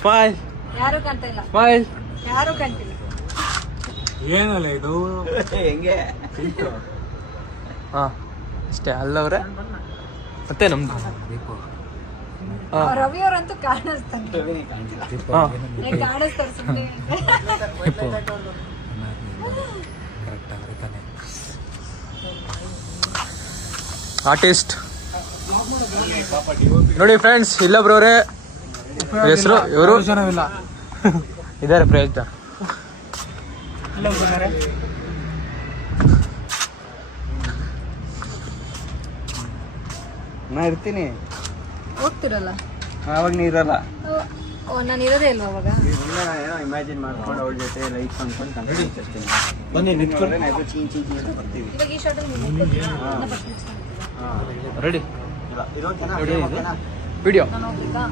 Smile ಯಾರು ಕಾಣ್ತಾ ಇಲ್ಲ, ಸ್ಮೈಲ್. ಯಾರು ಕಾಣ್ತಿಲ್ಲ. ಏನಲ್ಲ ಇದು ಹೆಂಗೆ ಹಾ ಅಷ್ಟೇ ಅಲ್ಲವ್ರೆ. ಮತ್ತೆ ನಮ್ದು ರವಿ ಅವರಂತೂ ಕಾಣಿಸ್ತಾನೆ, ಕಾಣಿಸ್ತಾರೆ ಸುಮ್ಮನೆ. ಆರ್ಟಿಸ್ಟ್ ನೋಡಿ ಫ್ರೆಂಡ್ಸ್, ಇಲ್ಲೊಬ್ರವ್ರೆ ಹೆಸರು ಇವರು ಜನವಿಲ್ಲ. ಇದಾರೆ ಪ್ರಯೋಜನ. ನಾ ಇರ್ತೀನಿ, ಹೋಗ್ತಿರಲ್ಲ ಅವಾಗ ನೀ ಇರಲ್ಲ. ಓ, ನಾನು ಇರೋದೇ ಇಲ್ವಾ ಅವಾಗ? ಏನೋ ಇಮ್ಯಾಜಿನ್ ಮಾಡ್ಕೊಂಡು ಅವಳ ಜೊತೆ ಲೈಫ್ ಅನ್ಕೊಂಡು ಕನ್ಸಿರ್ತೀನಿ. ಬನ್ನಿ ನಿಂತ್ಕೊಂಡ್ರೆ ನಾವು ಚೀನ್ ಚೀನ್ ಚೀನ್ ಅಂತ ಬರ್ತೀವಿ. ಇವಾಗ ಈ ಶಾರ್ಟಲ್ಲಿ ರೆಡಿ ಇಲ್ಲ ಇರೋ ವಿಡಿಯೋ ನಾನು ಹೋಗ್ಬೇಕಾ?